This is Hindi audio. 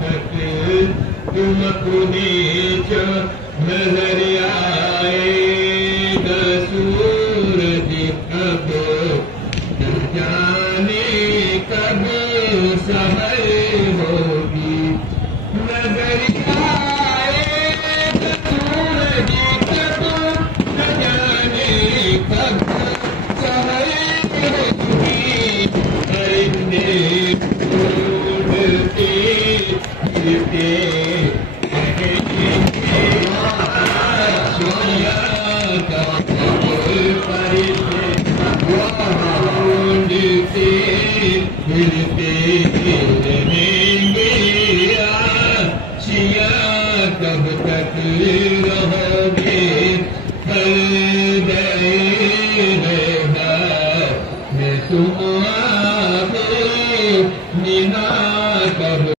तक तुम पुनीच नजर आएगा सूरज अब न जाने कब सहर होगी नजर आएगा सूरज अब न जाने कब सहर होगी परिंदे उड़ते गिरते